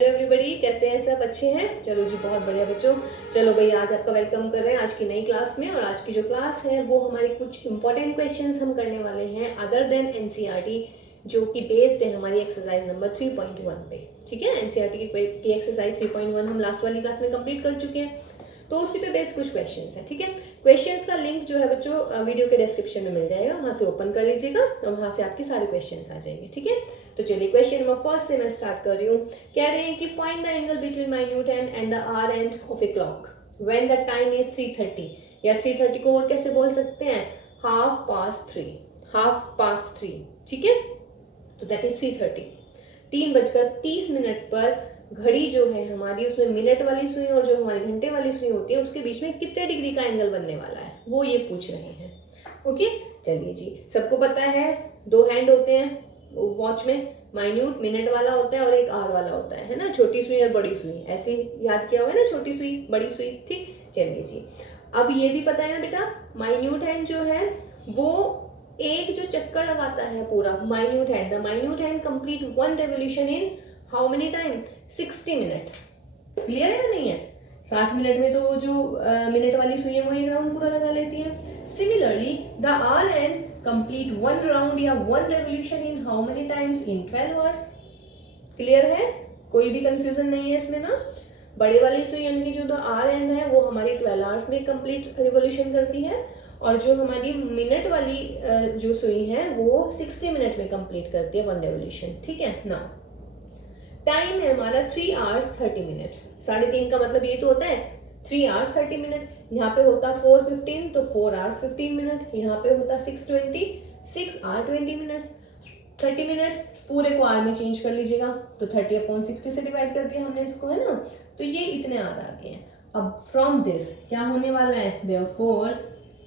Hello everybody, कैसे हैं सब? अच्छे हैं? चलो जी, बहुत बढ़िया बच्चों। चलो भाई, आज आपका वेलकम कर रहे हैं आज की नई क्लास में। और आज की जो क्लास है वो हमारी कुछ इंपॉर्टेंट क्वेश्चंस हम करने वाले हैं अदर देन एनसीईआरटी, जो कि बेस्ड है हमारी एक्सरसाइज नंबर 3.1 पे। ठीक है, एनसीईआरटी की एक्सरसाइज 3.1 हम लास्ट वाली क्लास में कंप्लीट कर चुके हैं, तो उसी पे बेस्ड कुछ क्वेश्चंस हैं। ठीक है, क्वेश्चंस का लिंक जो है बच्चों वीडियो के डिस्क्रिप्शन में मिल जाएगा, वहाँ से ओपन कर लीजिएगा और वहाँ से आपके सारे क्वेश्चंस आ जाएंगे। ठीक है, तो चलिए क्वेश्चन नंबर फर्स्ट से मैं स्टार्ट कर रही हूँ। कह रहे हैं कि find the angle between minute and the hour hand of a clock when the time is 3:30। या 3:30 को और कैसे बोल सकते हैं? Half past three. ठीक है, तो दैट इज 3:30। 3:30 पर घड़ी जो है हमारी, उसमें मिनट वाली सुई और जो हमारी घंटे वाली सुई होती है उसके बीच में कितने डिग्री का एंगल बनने वाला है, वो ये पूछ रहे हैं। ओके, चलिए जी, सबको पता है दो हैंड होते हैं वॉच में, माइन्यूट मिनट वाला होता है और एक आर वाला होता है ना, छोटी सुई और बड़ी सुई। ऐसे याद किया हुआ है ना, छोटी सुई बड़ी सुई। ठीक, चलिए जी, अब ये भी पता है ना बेटा, माइन्यूट हैंड जो है वो एक जो चक्कर लगाता है पूरा, minute hand, the minute hand complete one revolution in how many time? 60 minute. Clear है या नहीं है? 60 मिनट में तो जो मिनट वाली सुई है वो एक राउंड पूरा लगा लेती है। Similarly the hour hand complete one round या one revolution in how many times? In 12 hours. Clear है? कोई भी कंफ्यूजन नहीं है इसमें ना। बड़े वाली सुई यानी कि जो द आर एंड है वो हमारी 12 आवर्स में कंप्लीट रिवोल्यूशन करती है, और जो हमारी मिनट वाली जो सुई है वो 60 मिनट में कंप्लीट करती है वन रेवोल्यूशन। ठीक है ना, टाइम है हमारा 3 आवर्स 30 मिनट। 3.5 का मतलब ये तो होता है 3 आवर्स 30 मिनट। यहाँ पे होता 4:15 तो 4 आवर्स 15 मिनट। यहाँ पे होता 6:20 6 आवर 20 मिनट्स। 30 मिनट पूरे को आर में चेंज कर लीजिएगा, तो 30/60 से डिवाइड कर दिया हमने इसको, है ना, तो ये इतने आर आ गए हैं। अब फ्रॉम दिस क्या होने वाला है? देयरफॉर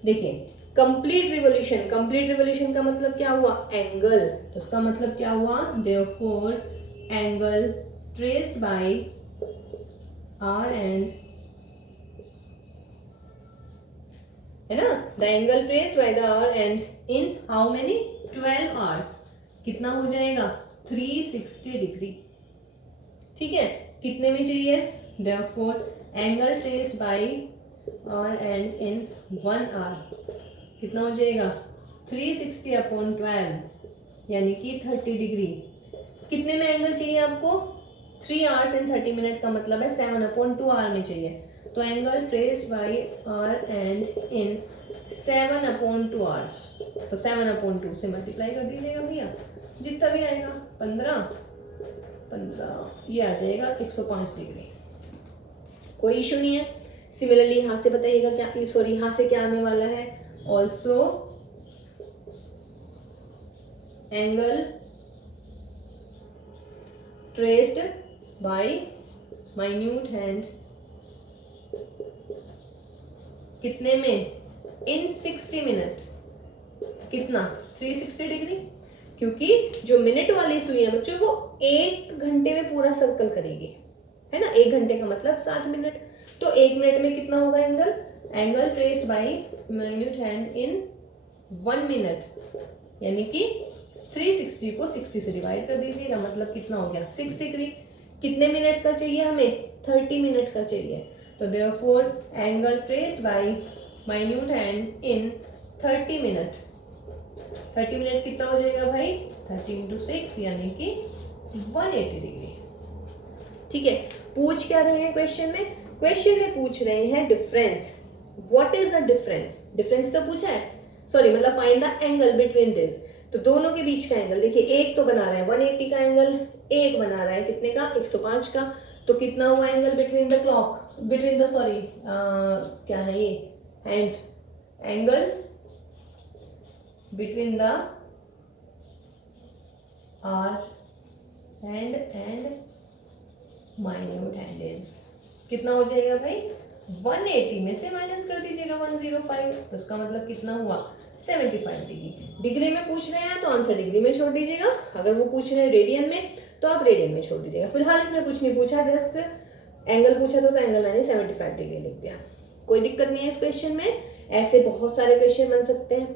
देखिए, कंप्लीट रिवोल्यूशन का मतलब क्या हुआ? एंगल। तो उसका मतलब क्या हुआ? Therefore angle traced by R and, है ना, the angle traced by the R and in how many? 12 hours। कितना हो जाएगा? 360 डिग्री। ठीक है, कितने में चाहिए? therefore angle traced by R and in 1 hour कितना हो जाएगा? 360/12 यानी कि 30 डिग्री। कितने में एंगल चाहिए आपको? 3 आवर्स एंड 30 मिनट का मतलब है 7/2 आवर में चाहिए। तो angle traced by hour hand in 7/2 hours, तो 7/2 से मल्टीप्लाई कर दीजिएगा भैया, जितना भी आएगा 15 ये आ जाएगा 105 डिग्री। कोई इशू नहीं है। सिमिलरली यहाँ से बताइएगा क्या, सॉरी यहाँ से क्या आने वाला है? Also angle traced by minute hand कितने में? in 60 minute. कितना? 360 डिग्री। क्योंकि जो मिनट वाली सुई है बच्चों वो 1 घंटे में पूरा सर्कल करेगी, है ना। 1 घंटे का मतलब 60 मिनट, तो 1 मिनट में कितना होगा angle? Angle traced by minute hand in 1 minute यानी कि 360 को 60 से डिवाइड कर दीजिएगा, मतलब कितना हो गया? 6 डिग्री। कितने मिनट का चाहिए हमें? 30 मिनट का चाहिए। तो therefore angle traced by minute hand in 30 minute. 30 minute कितना हो जाएगा भाई? 30 × 6 यानी कि 180 डिग्री। ठीक है, पूछ क्या रहे हैं क्वेश्चन में? क्वेश्चन में पूछ रहे हैं difference. What is the difference? Difference तो पूछा है, सॉरी मतलब find the angle between this. तो दोनों के बीच का एंगल देखिए, एक तो बना रहा है 180 का एंगल, एक बना रहा है कितने का? 105 का। तो कितना हुआ angle between the clock, between the, sorry क्या है ये, hands? Angle between the hour hand and minute hand is कितना हो जाएगा भाई? 180 में से माइनस कर दीजिएगा 105, तो उसका मतलब कितना हुआ? 75 डिग्री। डिग्री में पूछ रहे हैं तो आंसर डिग्री में छोड़ दीजिएगा, अगर वो पूछ रहे हैं रेडियन में तो आप रेडियन में छोड़ दीजिएगा। फिलहाल इसमें कुछ नहीं पूछा, जस्ट एंगल पूछा तो एंगल मैंने 75 डिग्री लिख दिया। कोई दिक्कत नहीं है इस क्वेश्चन में। ऐसे बहुत सारे क्वेश्चन बन सकते हैं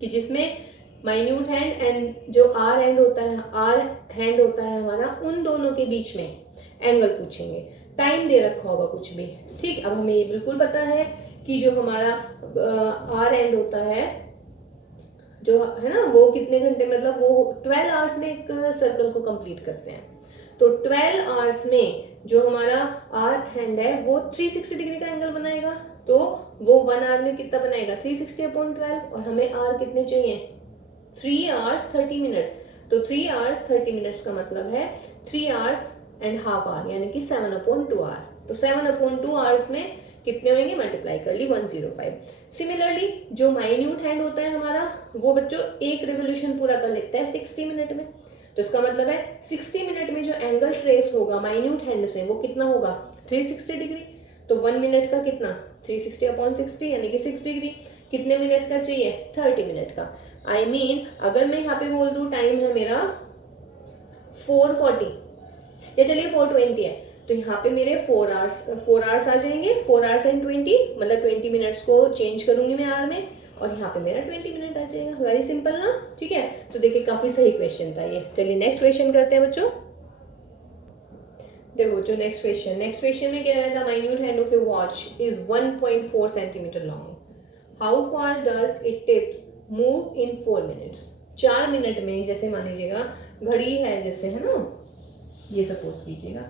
कि जिसमें माइन्यूट हैंड एंड जो आर हैंड होता है, आर हैंड होता है हमारा, उन दोनों के बीच में एंगल पूछेंगे, टाइम दे रखा होगा कुछ भी। ठीक, अब हमें ये बिल्कुल पता है कि जो हमारा आर एंड होता है जो है ना, वो कितने घंटे, मतलब वो 12 आवर्स में एक सर्कल को कंप्लीट करते हैं। तो 12 आवर्स में जो हमारा आर हैंड है वो 360 डिग्री का एंगल बनाएगा, तो वो 1 आवर में कितना बनाएगा 360/12, और हमें आर कितने चाहिए 3 आवर्स 30 मिनट। तो 3 आवर्स 30 मिनट्स का मतलब है 3 आवर्स एंड हाफ आवर, यानी कि 7/2 आवर। तो 7/2 आवर्स में कितने होंगे, मल्टीप्लाई कर ली 105। सिमिलरली जो माइन्यूट हैंड होता है हमारा, वो बच्चों एक रिवोल्यूशन पूरा कर लेता है 60 मिनट में। तो इसका मतलब है 60 मिनट में जो एंगल ट्रेस होगा माइन्यूट हैंड से वो कितना होगा 360 डिग्री। तो 1 मिनट का कितना 360/60 यानी कि 6 डिग्री। कितने मिनट का चाहिए 30 मिनट का। आई मीन अगर मैं यहाँ पे बोल दूँ टाइम है मेरा 440 या चलिए 420 है, तो यहाँ पे मेरे 4 आवर्स आ जाएंगे, 4 आवर्स एंड 20, मतलब 20 मिनट्स को चेंज करूंगी मैं आवर में, और यहाँ पे मेरा 20 मिनट आ जाएगा। वेरी सिंपल ना। ठीक है, तो देखिए काफी सही क्वेश्चन था ये। चलिए नेक्स्ट क्वेश्चन करते हैं बच्चों। देखो बच्चों नेक्स्ट क्वेश्चन में कह रहा था minute hand of A watch is 1.4 centimetre long, how far does it tips move in 4 minutes. 4 minute में, जैसे मान लीजिएगा घड़ी है जैसे, है ना, ये सपोज कीजिएगा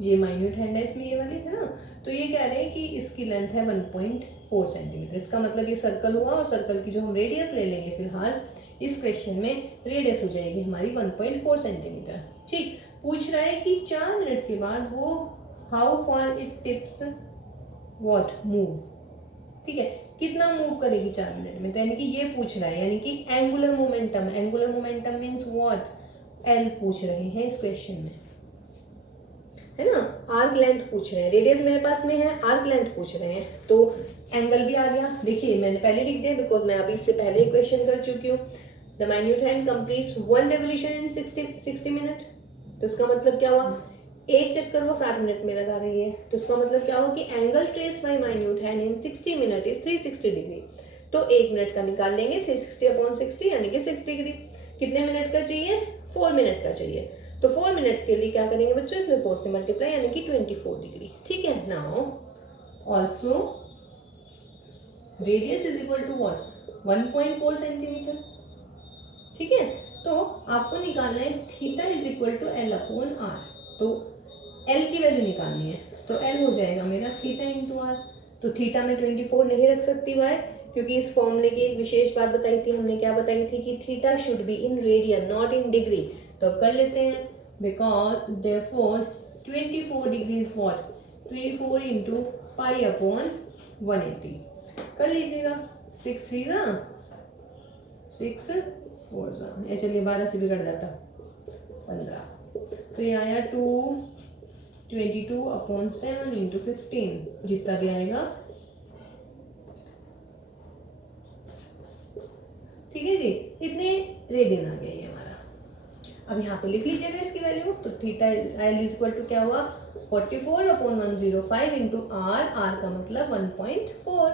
ये माइन्यूट हैंड है इसमें, ये वाली है ना, तो ये कह रहे हैं कि इसकी लेंथ है 1.4 सेंटीमीटर। इसका मतलब ये सर्कल हुआ, और सर्कल की जो हम रेडियस ले लेंगे फिलहाल इस क्वेश्चन में, रेडियस हो जाएगी हमारी 1.4 सेंटीमीटर। ठीक, पूछ रहा है कि 4 मिनट के बाद वो how far it tips what move. ठीक है, कितना मूव करेगी 4 मिनट में, तो यानी कि ये पूछ रहा है, यानी कि angular momentum. Angular momentum means what, L पूछ रहे हैं इस क्वेश्चन में, है ना। आर्क लेंथ पूछ रहे हैं, रेडियस मेरे पास में है, आर्क लेंथ पूछ रहे हैं, तो एंगल भी आ गया। देखिए मैंने पहले लिख दिया बिकॉज मैं अभी इससे पहले क्वेश्चन कर चुकी हूँ। The minute hand completes 1 revolution in 60 minute. तो इसका मतलब क्या हुआ, एक चक्कर वो 60 मिनट में लगा रही है, तो इसका मतलब क्या हुआ कि angle traced by minute hand in 60 minute is 360 degree. तो 1 मिनट का निकाल लेंगे 360/60 यानी कि 6 डिग्री। कितने मिनट का चाहिए 4 मिनट का चाहिए, तो 4 मिनट के लिए क्या करेंगे बच्चों, इसमें 4 से मल्टीप्लाई यानी कि 24 डिग्री। ठीक है, now also radius is equal to what 1.4 centimetre. ठीक है, तो आपको निकालना है theta is equal to L/R। तो L की वैल्यू निकालनी है, तो L हो जाएगा मेरा थीटा इंटू आर। तो थीटा में 24 नहीं रख सकती वाई, क्योंकि इस फॉर्मूले की एक विशेष बात बताई थी हमने, क्या बताई थी कि theta should be in radian not in degree. तो अब कर लेते हैं, because therefore 24 degree is what 24 into pi upon 180। कर लीजिएगा 6 3 6 4 या चलिए 12 से बिगड़ जाता 15, तो ये आया 22/7 इंटू 15, जितना भी आएगा। ठीक है जी, इतने रेडियन आ गए हमारा। अब यहाँ पे लिख लीजिएगा इसकी वैल्यू, तो theta L is equal to क्या हुआ 44/105 इंटू आर, आर का मतलब 1.4।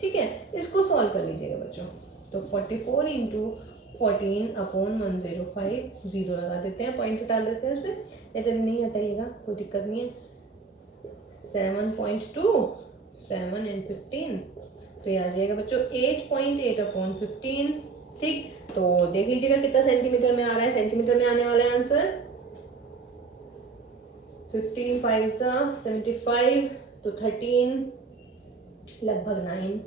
ठीक है, इसको सॉल्व कर लीजिएगा बच्चों, तो 44 इंटू 14/105, जीरो लगा देते हैं, पॉइंट हटा देते हैं उसमें, या चलिए नहीं हटाइएगा कोई दिक्कत नहीं है, 7.2 7 एंड 15, तो ये आ जाएगा बच्चों 8.8/15। ठीक, तो देख लीजिएगा कितना सेंटीमीटर में आ रहा है, सेंटीमीटर में आने वाला है आंसर 15 5 75, तो 13 लगभग 9।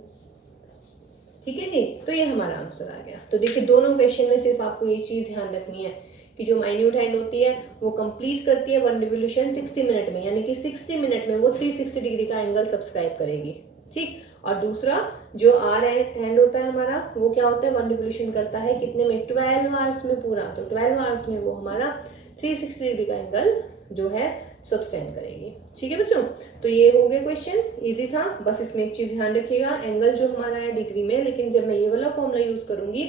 ठीक है जी, तो ये हमारा आंसर आ गया। तो देखिए दोनों क्वेश्चन में सिर्फ आपको ये चीज ध्यान रखनी है कि जो माइन्यूट हैंड होती है वो कंप्लीट करती है 1 रिवोल्यूशन 60 मिनट में, यानी कि 60 मिनट में वो 360 डिग्री का एंगल सब्सक्राइब करेगी। ठीक, और दूसरा जो आर हैंड होता है हमारा, वो क्या होता है 1 रिवोल्यूशन करता है कितने में 12 आवर्स में पूरा, तो 12 आवर्स में वो हमारा 360 डिग्री का एंगल जो है सब्सटेंड करेगी। ठीक है बच्चों, तो ये हो गए क्वेश्चन, इजी था। बस इसमें एक चीज ध्यान रखिएगा, एंगल जो हमारा है डिग्री में, लेकिन जब मैं ये वाला फॉर्मूला यूज करूंगी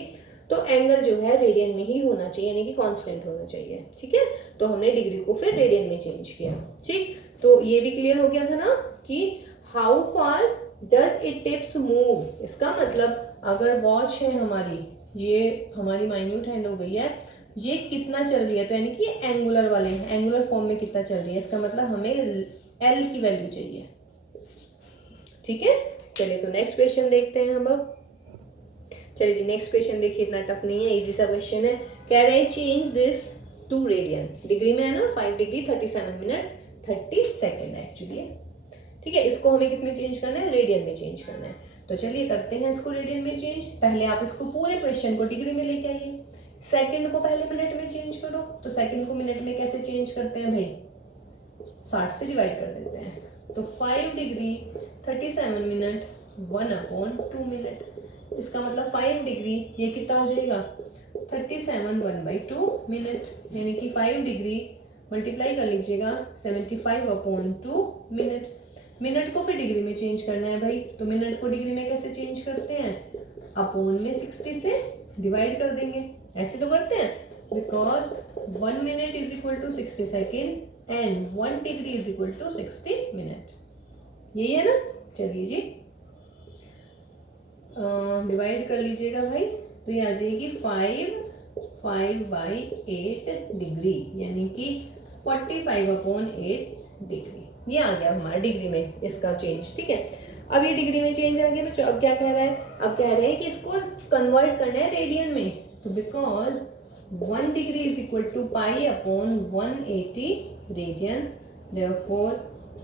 तो एंगल जो है रेडियन में ही होना चाहिए, यानी कि कांस्टेंट होना चाहिए। ठीक है, तो हमने डिग्री को फिर रेडियन में चेंज किया। ठीक, तो ये भी क्लियर हो गया था ना कि how far does it tips move. इसका मतलब अगर वॉच है हमारी, ये हमारी माइन्यूट हैंड हो गई है, ये कितना चल रही है, तो यानी कि एंगुलर वाले हैं, एंगुलर फॉर्म में कितना चल रही है, इसका मतलब हमें एल की वैल्यू चाहिए। ठीक है, चलिए तो नेक्स्ट क्वेश्चन देखते हैं हम अब। चलिए जी नेक्स्ट क्वेश्चन देखिए, इतना टफ नहीं है, इजी सा क्वेश्चन है। कह रहे हैं change this to radian, degree में है ना, 5 डिग्री 37 मिनट 30 सेकेंड है एक्चुअली। ठीक है, इसको हमें किस में चेंज करना है, रेडियन में चेंज करना है। तो चलिए करते हैं इसको रेडियन में चेंज। पहले आप इसको पूरे क्वेश्चन को डिग्री में लेके आइए, सेकंड को पहले मिनट में चेंज करो। तो सेकंड को मिनट में कैसे चेंज करते हैं भाई, 60 से डिवाइड कर देते हैं। तो 5 डिग्री 37 मिनट 1/2 मिनट, इसका मतलब 5 डिग्री ये कितना हो जाएगा 37 1/2 मिनट, यानी कि 5 डिग्री मल्टीप्लाई कर लीजिएगा 75/2 मिनट। मिनट को फिर डिग्री में चेंज करना है भाई, तो मिनट को डिग्री में कैसे चेंज करते हैं, अपॉन में 60 से डिवाइड कर देंगे, ऐसे तो करते हैं, because 1 minute is equal to 60 second and 1 degree is equal to 60 minute, यही है ना। चलिए जी डिवाइड कर लीजिएगा भाई, तो ये आ जाएगी 5/8 डिग्री, यानी कि 45/8 डिग्री। ये आ गया हमारा डिग्री में इसका चेंज। ठीक है, अब ये डिग्री में चेंज आ गया बच्चों। अब क्या कह रहा है, अब कह रहे हैं कि इसको कन्वर्ट करना है रेडियन में, तो because 1 degree is equal to π/180 radian, therefore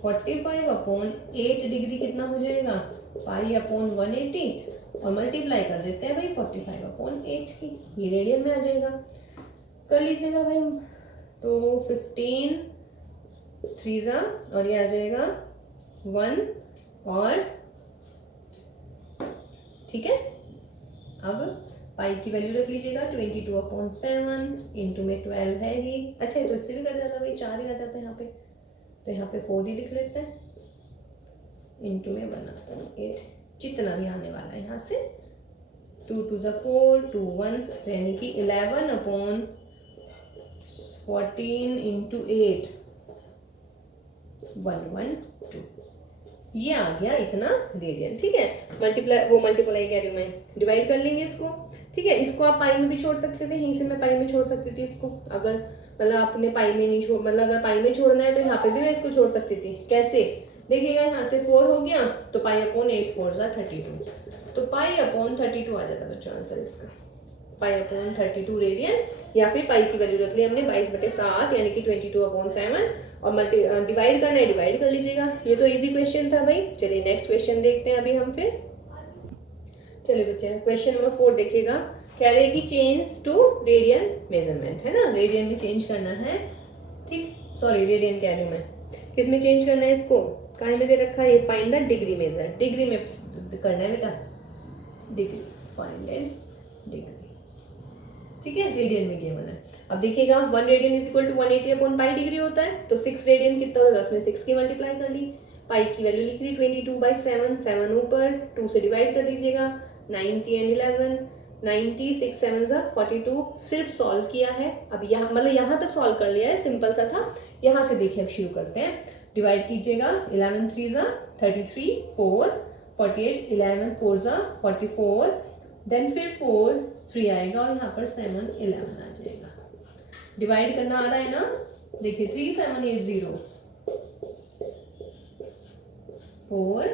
45/8 degree कितना हो जाएगा π/180, और मल्टीप्लाई कर देते हैं भाई 45/8 की, ये रेडियन में आ जाएगा। कर लीजिएगा भाई, तो 15 3 और ये आ जाएगा 1 और ठीक है। अब पाई की वैल्यू रख लीजिएगा 22/7 इंटू में 12 है ही, अच्छा तो इससे भी कर जाता भाई, 4 ही आ जाता है यहाँ पे, तो यहाँ पे 4 ही लिख लेते हैं, इंटू में 1/8 जितना भी आने वाला है यहाँ से, 2 2 4 2 1, यानी कि 11/14 इंटू 8 112, ये आ गया इतना रेडियन। ठीक है, मल्टीप्लाई कह रही हूँ मैं, डिवाइड कर लेंगे इसको। ठीक है, इसको आप पाई में भी छोड़ सकते थे, यहीं से मैं पाई में छोड़ सकती थी इसको, अगर मतलब आपने पाई में नहीं छोड़, मतलब अगर पाई में छोड़ना है तो यहाँ पे भी मैं इसको छोड़ सकती थी। कैसे देखिएगा, यहाँ से 4 हो गया तो π/8 4 32, तो π/32 आ जाता बच्चों आंसर इसका, π/32 रेडियन, या फिर पाई की वैल्यू रख ली हमने 22/7 यानी कि 22/7, और डिवाइड करना है, डिवाइड कर लीजिएगा। ये तो इजी क्वेश्चन था भाई। चलिए नेक्स्ट क्वेश्चन देखते हैं अभी हम फिर। चलिए बच्चे क्वेश्चन नंबर 4 देखिएगा, कह रहे हैं कि चेंज टू रेडियन मेजरमेंट, है ना, रेडियन में चेंज करना है। ठीक, सॉरी रेडियन कह रही हूँ मैं, किस में चेंज करना है इसको, कहाँ में दे रखा है ये, find the degree measure, degree में करना है बेटा, डिग्री फाइंड एंड डिग्री। ठीक है, रेडियन में गिवन है। अब देखिएगा 1 radian is equal to 180/π degree होता है, तो 6 रेडियन कितना होगा, उसमें 6 की मल्टीप्लाई कर ली, पाई की वैल्यू लिख ली 22/7, 7 ऊपर 2 से डिवाइड कर दीजिएगा, 90 एंड 11 90 6 7 42, सिर्फ सॉल्व किया है। अब यहाँ मतलब यहाँ तक सॉल्व कर लिया है, सिंपल सा था। यहाँ से देखिए अब शुरू करते हैं, डिवाइड कीजिएगा 11 3 33 4 48, 11 4 44, देन फिर 4 3 आएगा और यहाँ पर 7 11 आ जाएगा। डिवाइड करना आ रहा है ना, देखिए 3 7 8 0 4,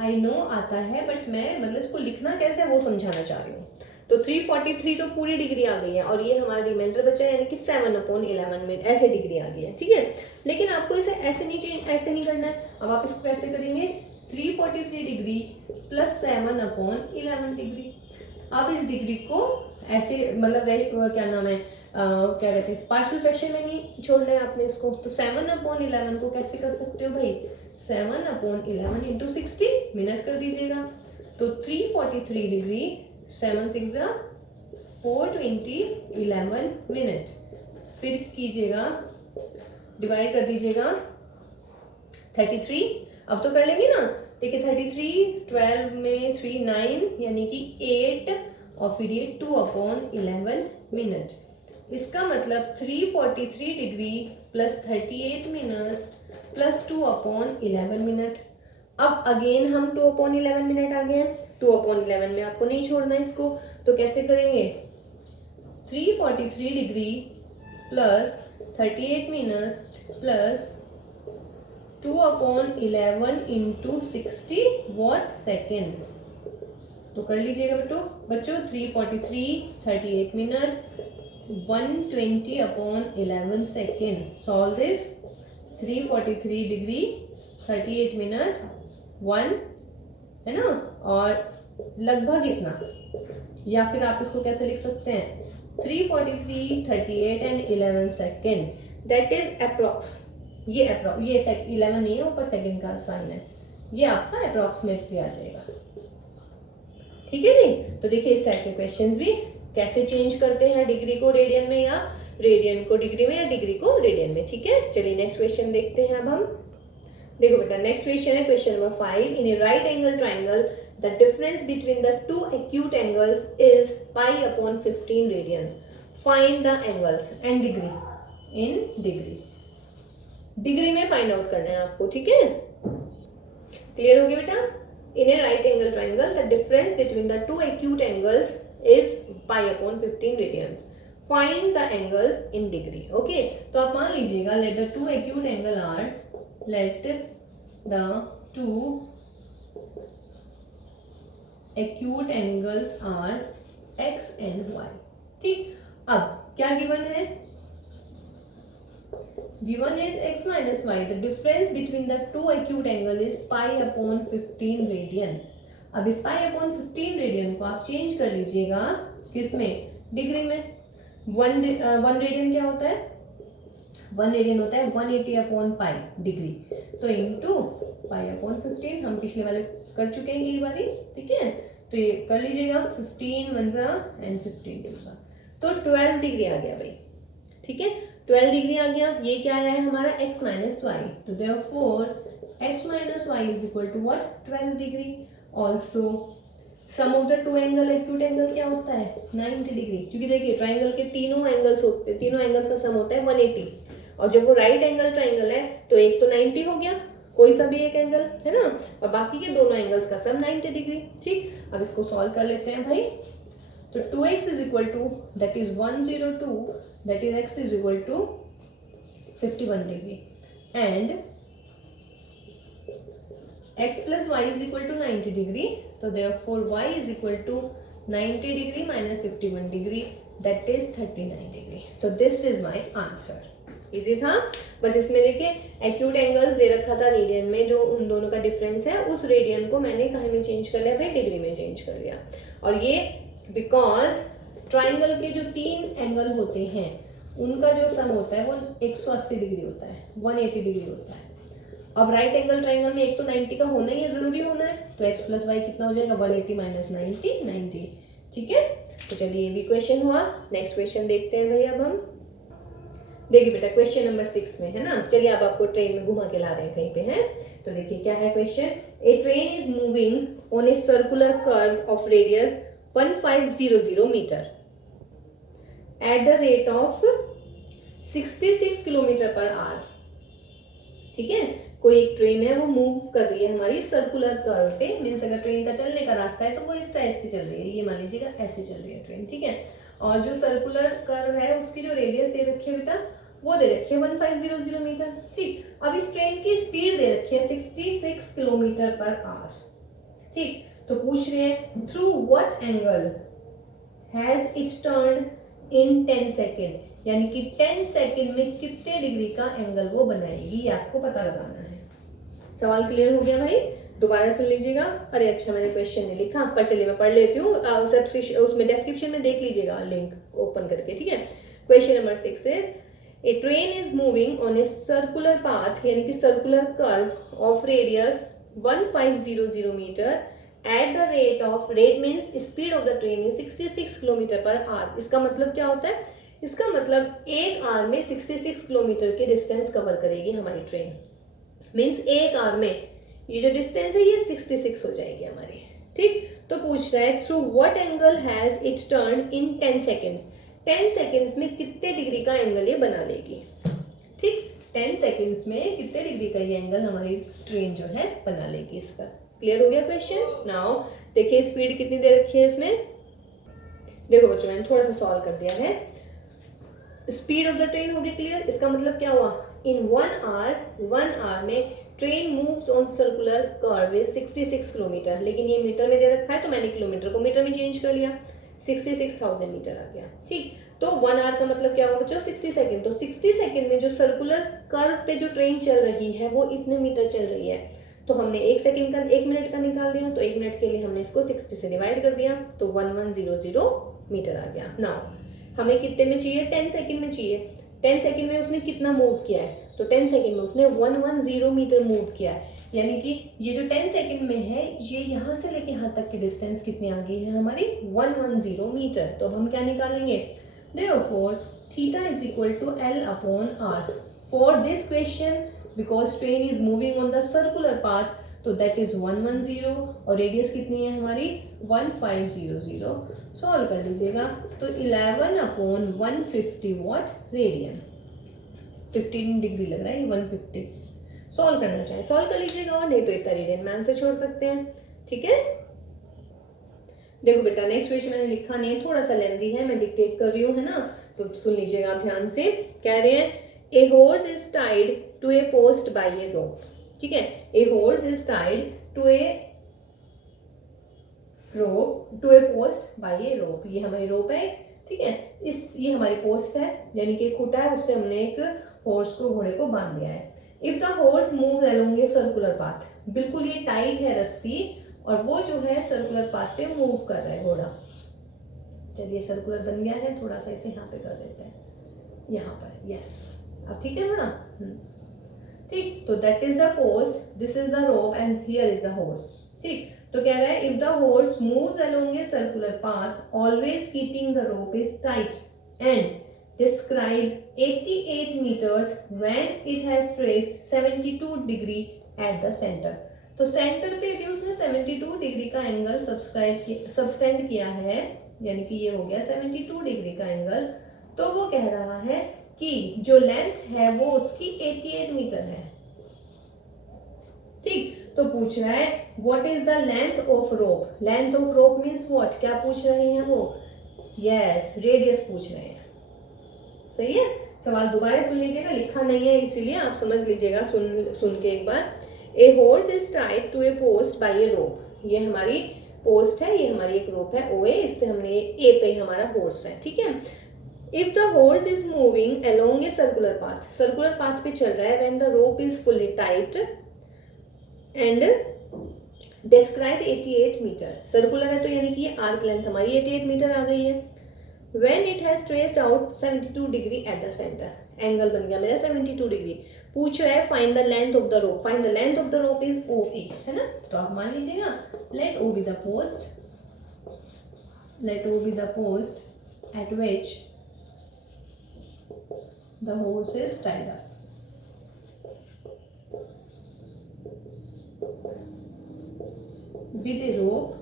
आई नो आता है बट मैं मतलब इसको लिखना कैसे वो समझाना चाह रही हूँ। तो 343 तो पूरी डिग्री आ गई है, और ये हमारा रिमाइंडर बचा है, यानी कि 7/11 में ऐसे डिग्री आ गई है। ठीक है, लेकिन आपको इसे ऐसे नहीं करना है। अब आप इसको कैसे करेंगे, 343 डिग्री प्लस 7/11 डिग्री। अब इस डिग्री को ऐसे मतलब क्या नाम है, क्या कहते हैं, पार्शियल फ्रैक्शन में नहीं छोड़ना है आपने इसको, तो 7/11 को कैसे कर सकते हो भाई, 7/11 इंटू 60 मिनट कर दीजिएगा, तो 343 डिग्री 7 6 420 11 मिनट, फिर कीजिएगा डिवाइड कर दीजिएगा 33, अब तो कर लेंगे ना, देखिए 33 12 में 3 9 यानी कि 8, और फिर ये 2/11 मिनट, इसका मतलब 343 degree plus 38 minute plus 2/11 minute. अब अगेन हम 2/11 मिनट आ गए हैं, 2/11 में आपको नहीं छोड़ना इसको, तो कैसे करेंगे 343 degree plus 38 minute plus 2/11 into 60 watt second. तो कर लीजिएगा बच्चों 343 38 minute 120/11 second. Solve this 343 degree 38 minute 1 है ना, और लगभग इतना, या फिर आप इसको कैसे लिख सकते हैं 343 38 and 11 second, that is approx. ये 11 नहीं है, ऊपर सेकेंड का साइन है, ये आपका अप्रॉक्सीमेटली आ जाएगा। ठीक है जी। तो देखिए इस टाइप के क्वेश्चंस भी कैसे चेंज करते हैं डिग्री को रेडियन में, या रेडियन को डिग्री में, या डिग्री को रेडियन में। ठीक है, चलिए नेक्स्ट क्वेश्चन देखते हैं अब हम। देखो बेटा नेक्स्ट क्वेश्चन है question number 5। In a right angle triangle the difference between the two acute angles is π/15 radians. Find the angles and degree in degree. Degree में फाइंड आउट करना है आपको। ठीक है, क्लियर हो गया बेटा। In a right angle triangle the difference between the two acute angles is π/15 radians. Find the angles in degree. Okay, तो आप मान लीजिएगा late the two acute angle are, let the two acute angles are x and y। ठीक, अब क्या given है, given is x minus y, the difference between the two acute angle is π/15 radian. अब इस π/15 रेडियन को आप change कर लीजिएगा किसमें, डिग्री में। 1 रेडियन क्या होता है, 1 रेडियन होता है 180/π डिग्री, तो इंटू π/15 हम पिछले वाले कर चुके हैं कई बारी। ठीक है, तो ये कर लीजिएगा 15 1 एंड 15 2 तो 12 डिग्री आ गया भाई। ठीक है, 12 डिग्री आ गया। ये क्या आया है हमारा x minus y, तो therefore x minus y is equal to what, 12 degree. Also sum of the two angle acute angle क्या होता है 90 डिग्री, क्योंकि देखिए ट्राइंगल के तीनों एंगल्स होते हैं, तीनों एंगल्स का सम होता है 180, और जब वो राइट एंगल ट्राइंगल है तो एक तो 90 हो गया, कोई सा भी एक एंगल है ना, और बाकी के दोनों एंगल्स का सम 90 डिग्री। ठीक, अब इसको सॉल्व कर लेते हैं भाई। तो 2x is equal to that is 102, that is x is equal to 51 degree, and x plus y is equal to 90 degree, so therefore y is equal to 90 degree minus 51 degree, that is 39 degree। तो this is my answer। Easy था, बस इसमें देखिए acute angles दे रखा था radian में, जो उन दोनों का डिफरेंस है उस रेडियन को मैंने कहाँ में चेंज कर लिया भाई, डिग्री में चेंज कर लिया। और ये बिकॉज ट्राइंगल के जो 3 एंगल होते हैं उनका जो सम होता है वो 180 डिग्री होता है, 180 डिग्री होता है। अब राइट एंगल ट्राइंगल में एक तो 90 का होना ही है, जरूरी होना है, तो x प्लस वाई कितना हो जाएगा 180 माइनस 90 90। ठीक है, तो चलिए ये भी क्वेश्चन हुआ। नेक्स्ट क्वेश्चन देखते हैं भाई अब हम। देखिए बेटा क्वेश्चन नंबर 6 में है ना, चलिए अब आपको ट्रेन में घुमा के ला रहे हैं कहीं पे है। तो देखिए क्या है question, a train is moving on a circular curve of radius 1500 metre at the rate of 66 kilometre per hour. ठीक है, कोई एक ट्रेन है वो मूव कर रही है हमारी सर्कुलर कर्व पे, मीन्स अगर ट्रेन का चलने का रास्ता है तो वो इस टाइप से चल रही है, ये मान लीजिएगा ऐसे चल रही है ट्रेन। ठीक है, और जो सर्कुलर कर्व है उसकी जो रेडियस दे रखी है बेटा वो दे रखी है 1500 मीटर। ठीक, अब इस ट्रेन की स्पीड दे रखी है 66 किलोमीटर पर आवर। ठीक, तो पूछ रहे हैं through what angle has it turned in 10 second, यानी कि 10 सेकेंड में कितने डिग्री का एंगल वो बनाएगी, ये आपको पता लगाना है। सवाल क्लियर हो गया भाई, दोबारा सुन लीजिएगा। अरे अच्छा मैंने क्वेश्चन नहीं लिखा, पर चलिए मैं पढ़ लेती हूँ, उसमें डिस्क्रिप्शन में देख लीजिएगा लिंक ओपन करके। ठीक है, question number 6 is a train is moving on a circular path, यानी कि circular curve of radius 1500 metre at the rate of, rate means speed of the train is 66 kilometre per hour. इसका मतलब क्या होता है, इसका मतलब एक आवर में 66 किलोमीटर के डिस्टेंस कवर करेगी हमारी ट्रेन, मीन्स एक आवर में ये जो डिस्टेंस है ये 66 हो जाएगी हमारी। ठीक, तो पूछ रहा है through what angle has it turned in 10 seconds, 10 seconds में कितने डिग्री का एंगल ये बना लेगी। ठीक, 10 सेकेंड्स में कितने डिग्री का ये एंगल हमारी ट्रेन जो है बना लेगी इस पर। क्लियर हो गया क्वेश्चन? नाउ देखिए स्पीड कितनी दे रखी है इसमें, देखो बच्चों मैंने थोड़ा सा सॉल्व कर दिया है। स्पीड ऑफ द ट्रेन हो गया क्लियर, इसका मतलब क्या हुआ, इन 1 आवर में train moves on circular curve is 66 kilometre, लेकिन ये मीटर में दे रखा है तो मैंने किलोमीटर को मीटर में चेंज कर लिया, 66,000 मीटर आ गया। ठीक, तो 1 आवर का मतलब क्या हुआ बच्चों, 60 सेकेंड। तो 60 सेकेंड में जो सर्कुलर कर्व पे जो ट्रेन चल रही है वो इतने मीटर चल रही है, तो हमने 1 मिनट का निकाल दिया, तो 1 मिनट के लिए हमने इसको 60 से डिवाइड कर दिया, तो 1100 मीटर आ गया। नाउ हमें कितने में चाहिए, 10 सेकेंड में चाहिए। 10 सेकेंड में उसने कितना मूव किया है, तो 10 सेकेंड में उसने 110 मीटर मूव किया है, यानी कि ये जो 10 सेकेंड में है ये यहाँ से लेके यहाँ तक की डिस्टेंस कितनी आ गई है हमारी, 110 मीटर। तो हम क्या निकालेंगे, therefore theta is equal to L upon R for this question because train is moving on the circular path, तो that is 110 और रेडियस कितनी है हमारी 1500। सॉल्व कर लीजिएगा, तो 11 अपॉन 150 वॉट रेडियन, 15 डिग्री लग रहा है, 150। सॉल्व करना चाहे सॉल्व कर लीजिएगा, और नहीं तो इतना रेडियन में आंसर छोड़ सकते हैं। ठीक है, देखो बेटा नेक्स्ट क्वेश्चन मैंने लिखा नहीं है, थोड़ा सा लेंदी है, मैं डिक्टेट कर रही हूँ, है ना, तो सुन लीजिएगा ध्यान से। कह रहे हैं a horse is tied to a post by a rope. ठीक है, a horse is tied to a post by a rope, ये हमारी रोप है। ठीक है, ये हमारी पोस्ट है, यानी कि खूंटा है, उससे हमने एक हॉर्स को, घोड़े को बांध दिया है। If the horse move along a circular path, बिल्कुल ये टाइट है रस्सी और वो जो है सर्कुलर पाथ पे मूव कर रहा है घोड़ा। चलिए सर्कुलर बन गया है, थोड़ा सा इसे यहाँ पे कर देते हैं, यहाँ पर, यस, अब ठीक है थोड़ा। ठीक, तो that is the post, this is the rope and here is the horse. ठीक, तो कह रहा है if the horse moves along a circular path always keeping the rope is tight and describe 88 meters when it has traced 72 degree at the center। तो centre पे यदि उसने 72 degree का एंगल सबस्टेंड किया है, यानी कि ये हो गया 72 डिग्री का एंगल, तो वो कह रहा है कि जो लेंथ है वो उसकी 88 मीटर है। ठीक, तो पूछ रहा है what is the length of rope. Length of rope means what, क्या पूछ रहे हैं वो, यस रेडियस पूछ रहे हैं। सही है, सवाल दोबारा सुन लीजिएगा, लिखा नहीं है इसीलिए आप समझ लीजिएगा सुन के एक बार। A horse is tied to a post by a rope, ये हमारी पोस्ट है, ये हमारी एक रोप है OA, इससे हमने ए पे हमारा हॉर्स है। ठीक है, if the horse is moving along a circular path पे चल रहा है, when the rope is fully tight and describe 88 metre, circular है तो यानी कि ये आर्क लेंथ हमारी 88 मीटर आ गई है। When it has traced out 72 degree at the centre, angle बन गया मेरा 72 डिग्री। पूछ रहा है find the length of the rope, find the length of the rope is OA, है ना, तो आप मान लीजिएगा late O be the post, let O be the post at which the horse is tied up। with a rope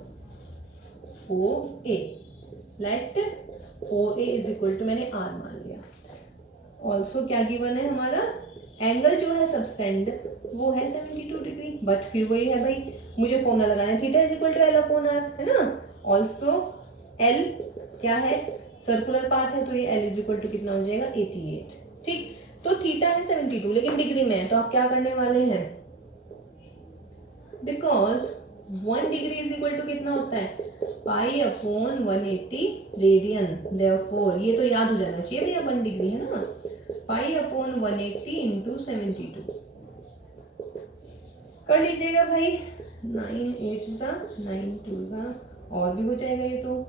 OA, let OA is equal to, मैंने R मान लिया। Also क्या गिवन है हमारा, एंगल जो है सबस्टेंड वो है 72 डिग्री, बट फिर वही है भाई, मुझे फॉर्मूला लगाना है theta is equal to L upon R, है ना। ऑल्सो L क्या है, सर्कुलर पाथ है, तो ये L इज इक्वल टू कितना हो जाएगा 88। ठीक, तो थीटा है 72 लेकिन डिग्री में है, तो आप क्या करने वाले हैं, because 1 degree is equal to कितना होता है, पाई अपॉन 180 रेडियन। देयरफॉर ये तो याद हो जाना चाहिए भैया, 1 डिग्री है ना, पाई अपॉन 180 इंटू 72 कर लीजिएगा भाई, 9 8 9 2 और भी हो जाएगा, ये तो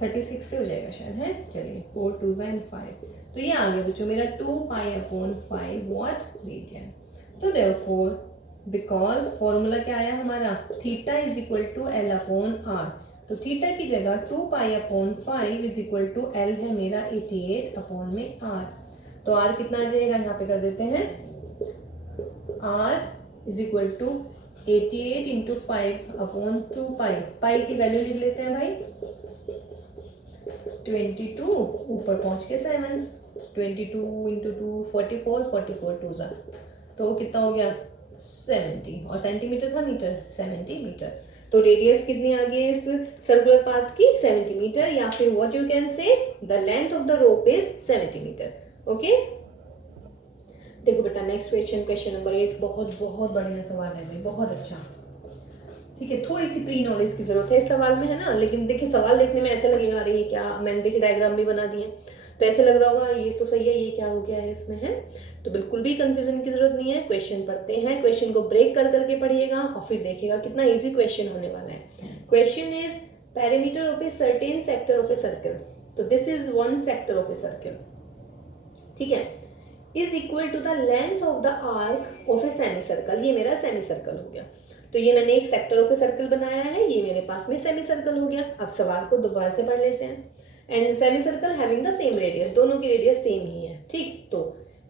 36 से हो जाएगा शायद, है, चलिए 4 2 5, तो ये आ गया बच्चों मेरा 2 पाई अपॉन 5 वॉट रेडियन। तो देयरफॉर बिकॉज फॉर्मूला क्या आया हमारा, theta is equal to L upon R, तो थीटा की जगह 2 pi upon 5 is equal to L है मेरा 88 अपॉन में R, तो R कितना आ जाएगा, यहाँ पे कर देते हैं, R is equal to 88 into 5 upon 2 pi, pi की वैल्यू लिख लेते हैं भाई 22, ऊपर पहुंच के 7, 22 इंटू 2 44, 44 2 तो कितना हो गया 70 और सेंटीमीटर था मीटर, 70 मीटर। तो रेडियस कितनी आ गई इस सर्कुलर पाथ की, 70 मीटर, या फिर what you can say the length of the rope is 70 metre. Okay, देखो बेटा नेक्स्ट क्वेश्चन, क्वेश्चन नंबर 8, बहुत बहुत बढ़िया सवाल है भाई, बहुत अच्छा। ठीक है, थोड़ी सी प्री नॉलेज की जरूरत है इस सवाल में, है ना। लेकिन देखिए सवाल देखने में ऐसा लगेगा अरे ये क्या, मैंने देखिए डायग्राम भी बना दिए, तो ऐसे लग रहा होगा ये तो सही है, ये क्या हो गया है इसमें, है। तो बिल्कुल भी कंफ्यूजन की जरूरत नहीं है। क्वेश्चन पढ़ते हैं, क्वेश्चन को ब्रेक कर करके पढ़िएगा और फिर देखिएगा कितना इजी क्वेश्चन होने वाला है। Question is perimeter of a certain sector of a circle, तो this is one sector of a circle, ठीक है, is equal to the length of the arc of a semicircle. ये मेरा semi circle हो गया, तो ये मैंने एक सेक्टर ऑफ ए सर्कल बनाया है, ये मेरे पास में सेमी सर्कल हो गया। अब सवाल को दोबारा से पढ़ लेते हैं। And semi circle having the same radius, दोनों की रेडियस सेम ही है, ठीक। तो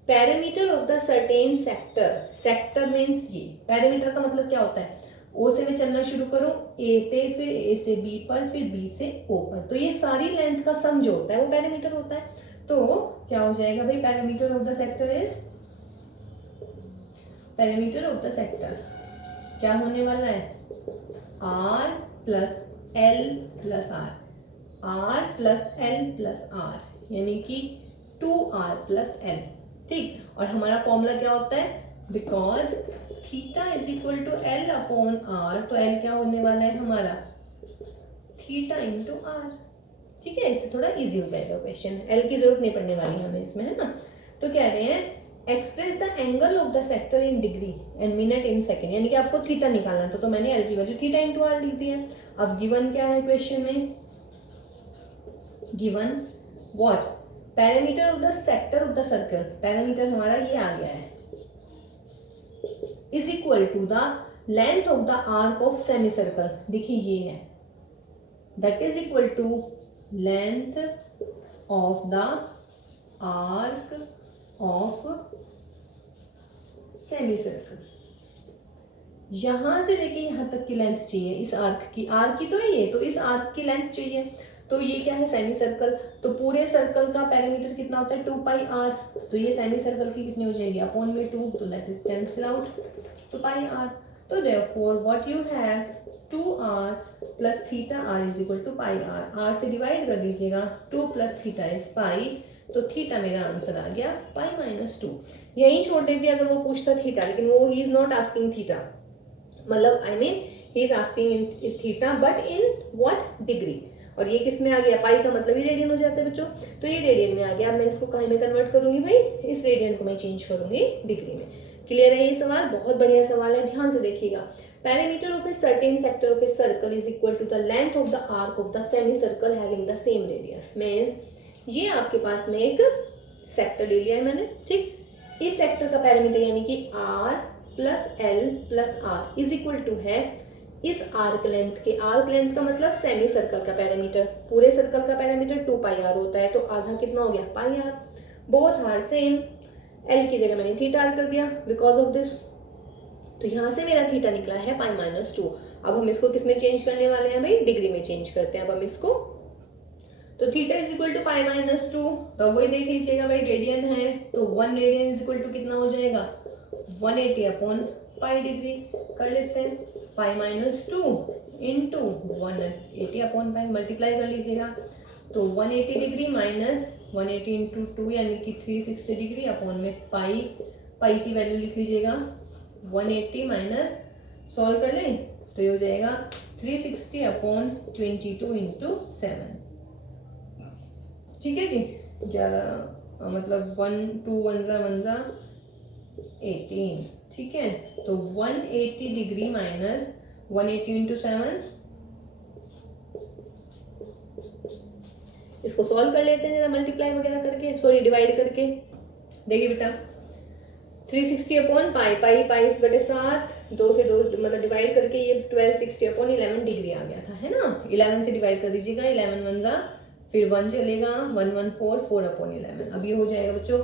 perimeter of the certain sector, sector means ये, पेरीमीटर का मतलब क्या होता है, ओ से मैं चलना शुरू करूं ए पे, फिर ए से बी पर, फिर बी से ओ पर, तो ये सारी लेंथ का सम जो होता है वो पेरीमीटर होता है। तो क्या हो जाएगा भाई, perimeter of the sector is, perimeter of the sector क्या होने वाला है, R plus L plus R, R plus L plus R, यानी कि 2r प्लस एल, ठीक। और हमारा फॉर्मूला क्या होता है, because theta is equal to L upon R, तो एल क्या होने वाला है हमारा, थीटा इंटू आर, ठीक है। इससे थोड़ा इजी हो जाएगा क्वेश्चन, एल की जरूरत नहीं पड़ने वाली हमें इसमें, है ना। तो कह रहे हैं express the angle of the sector in degree and minute in second, यानी कि आपको थीटा निकालना था, तो मैंने एल की वैल्यू थीटा इंटू आर लिख दी है। अब गिवन क्या है क्वेश्चन में, given what, parameter of the sector of the circle, parameter हमारा ये आ गया है, is equal to the length of the arc of semi circle, देखिए ये है, that is equal to length of the arc of semi circle. यहां से लेके यहां तक की लेंथ चाहिए इस आर्क की, आर्क की तो है ये, तो इस आर्क की लेंथ चाहिए। तो ये क्या है, सेमी सर्कल, तो पूरे सर्कल का पेरीमीटर कितना होता है, 2 पाई आर, तो ये सेमी सर्कल की कितनी हो जाएगी, अपॉन में 2, तो दैट इज कैंसिल आउट, तो पाई आर। तो therefore what you have, 2r plus theta r is equal to pi r, r से डिवाइड कर दीजिएगा, 2 प्लस थीटा इज पाई, तो थीटा मेरा आंसर आ गया पाई माइनस 2। यही छोड़ देती अगर वो पूछता थीटा, लेकिन वो he is not asking theta, मतलब I mean he is asking in theta but in what degree. और ये किस में आ गया, पाई का मतलब ही रेडियन हो जाता है बच्चों, तो ये रेडियन में आ गया। अब मैं इसको कहाँ में कन्वर्ट करूंगी भाई, इस रेडियन को मैं चेंज करूंगी डिग्री में। क्लियर है ये सवाल, बहुत बढ़िया सवाल है, ध्यान से देखिएगा। Perimeter of a certain sector of a circle is equal to the length of the arc of the semi circle having the same radius. Means ये आपके पास में एक सेक्टर ले लिया है मैंने, ठीक। इस सेक्टर का पेरीमीटर यानी कि r plus L plus R is equal to है इस आर्क लेंथ के, आर्क लेंथ का मतलब सेमी सर्कल का पैरामीटर, पूरे सर्कल का पैरामीटर 2 पाई आर होता है, तो आधा कितना हो गया, pi R. Both R same, L की जगह मैंने थीटा आर कर दिया बिकॉज ऑफ दिस, तो यहाँ से मेरा थीटा निकला है पाई माइनस 2। अब हम इसको किस में चेंज करने वाले हैं भाई, डिग्री में चेंज करते हैं अब हम इसको, तो theta is equal to pi minus 2, तो वही देख लीजिएगा भाई, रेडियन है तो 1 रेडियन इज इक्वल टू कितना हो जाएगा, 180 अपॉन पाई डिग्री कर लेते हैं, पाई minus 2 into 180 upon pi, multiply कर लीजिएगा, तो 180 डिग्री माइनस 180 इंटू 2 यानी कि 360 डिग्री अपॉन में पाई, पाई की वैल्यू लिख लीजिएगा 180 माइनस, सॉल्व कर लें तो ये हो जाएगा 360 अपॉन 22 इंटू 7, ठीक है जी। 11 मतलब 1 2 1 जा 18, ठीक है। तो 180 डिग्री माइनस 180 इंटू 7, इसको सॉल्व कर लेते हैं जरा मल्टीप्लाई वगैरह करके, सॉरी डिवाइड करके। देखिए बेटा 360 अपॉन पाई, पाई पाई बटे 7, 2 से 2 मतलब डिवाइड करके ये 1260 अपॉन 11 डिग्री आ गया था, है ना। 11 से डिवाइड कर दीजिएगा, 11 1 जा, फिर 1 चलेगा, 114 4 अपॉन 11, अब ये हो जाएगा बच्चों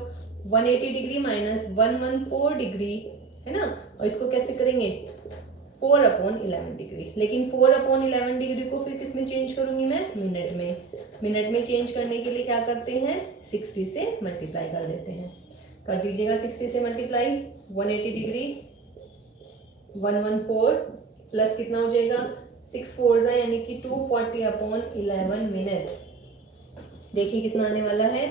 180 डिग्री माइनस 114 डिग्री, है ना। और इसको कैसे करेंगे, 4 अपॉन 11 डिग्री, लेकिन 4 अपॉन 11 डिग्री को फिर किस में चेंज करूंगी मैं, मिनट में। मिनट में चेंज करने के लिए क्या करते हैं, 60 से मल्टीप्लाई कर देते हैं, कर दीजिएगा 60 से मल्टीप्लाई, 180 डिग्री 114 प्लस कितना हो जाएगा 6 4 यानी कि 240/11 मिनट। देखिए कितना आने वाला है